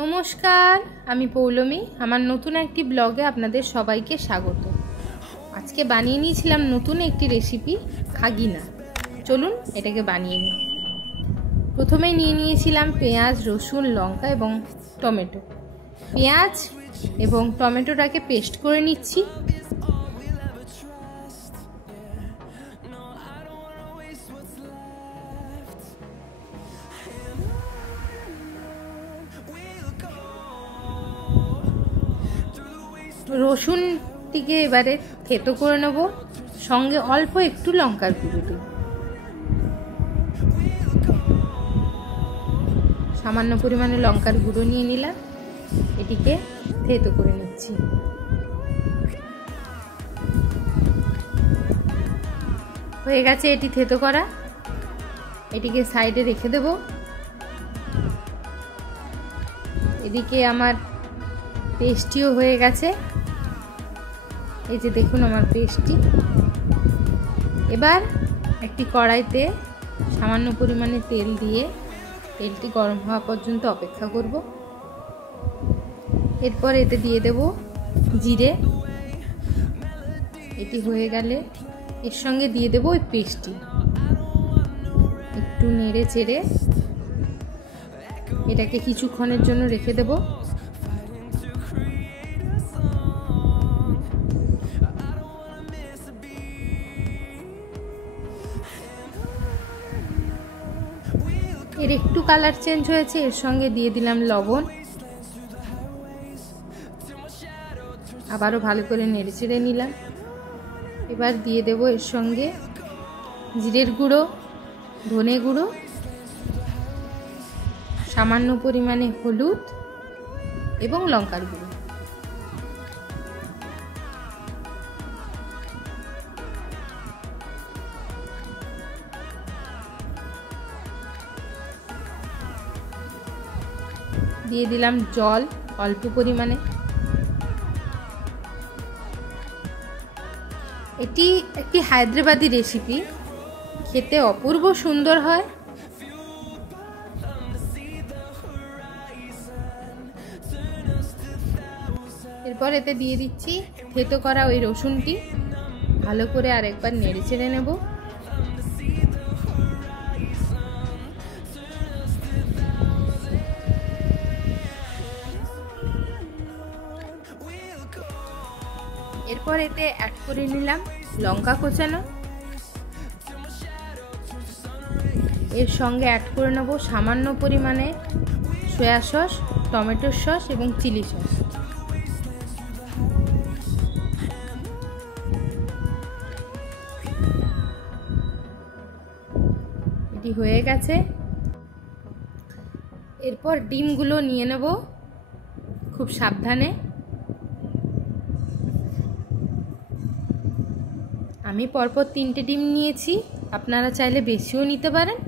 নমস্কার, আমি পৌলমী। আমার নতুন একটি ব্লগে আপনাদের সবাইকে স্বাগত। আজকে বানিয়ে নিয়েছিলাম নতুন একটি রেসিপি, খাগিনা। চলুন এটাকে বানিয়ে নিই। প্রথমেই নিয়ে নিয়েছিলাম পেঁয়াজ, রসুন, লঙ্কা এবং টমেটো। পেঁয়াজ এবং টমেটোটাকে পেস্ট করে নিচ্ছি। রসুনটিকে এবারে থেতো করে নেব, সঙ্গে অল্প একটু লঙ্কার গুঁড়ো দেব। সামান্য পরিমাণে লঙ্কার গুঁড়ো নিয়ে নিলাম, এটিকে থেতো করে নিচ্ছি। হয়ে গেছে এটি থেতো করা, এটিকে সাইডে রেখে দেব। এদিকে আমার পেস্টটিও হয়ে গেছে, এই যে দেখুন আমার পেস্টটি। এবার একটি কড়াইতে সামান্য পরিমাণে তেল দিয়ে তেলটি গরম হওয়া পর্যন্ত অপেক্ষা করব। এরপর এতে দিয়ে দেব জিরে। এটি হয়ে গেলে এর সঙ্গে দিয়ে দেব ওই পেস্টটি। একটু নেড়ে চেড়ে এটাকে কিছুক্ষণের জন্য রেখে দেব। এর একটু কালার চেঞ্জ হয়েছে, এর সঙ্গে দিয়ে দিলাম লবণ। আবারও ভালো করে নেড়ে চেড়ে নিলাম। এবার দিয়ে দেব এর সঙ্গে জিরের গুঁড়ো, ধনে গুঁড়ো, সামান্য পরিমাণে হলুদ এবং লঙ্কার গুঁড়ো। দিয়ে দিলাম জল অল্প পরিমাণে। এটি একটি হায়দ্রাবাদি রেসিপি, খেতে অপূর্ব সুন্দর হয়। এরপর এতে দিয়ে দিচ্ছি থেতো করা ওই রসুনটি। ভালো করে আরেকবার নেড়ে চেড়ে নেব। এরপর এতে অ্যাড করে নিলাম লঙ্কা কোচানো। এর সঙ্গে অ্যাড করে নেব সামান্য পরিমাণে সয়া সস, টমেটো সস এবং চিলি সস। এটি হয়ে গেছে। এরপর ডিমগুলো নিয়ে নেব খুব সাবধানে। আমি পরপর 3টে ডিম নিয়েছি, আপনারা চাইলে বেশিও নিতে পারেন।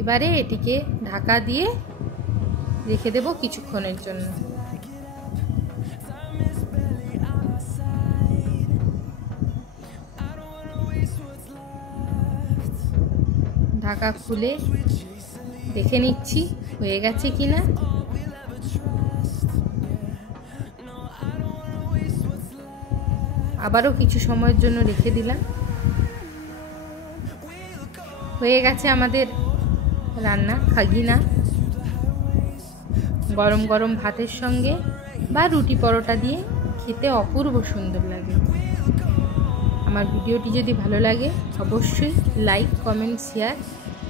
এবারে এটিকে ঢাকা দিয়ে রেখে দেব কিছুক্ষণের জন্য। ঢাকা খুলে দেখে নিচ্ছি হয়ে গেছে কিনা। আবারও কিছু সময়ের জন্য রেখে দিলাম। হয়ে গেছে আমাদের রান্না খাগিনা। গরম গরম ভাতের সঙ্গে বা রুটি পরোটা দিয়ে খেতে অপূর্ব সুন্দর লাগে। আমার ভিডিওটি যদি ভালো লাগে অবশ্যই লাইক, কমেন্ট, শেয়ার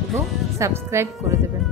এবং সাবস্ক্রাইব করে দেবেন।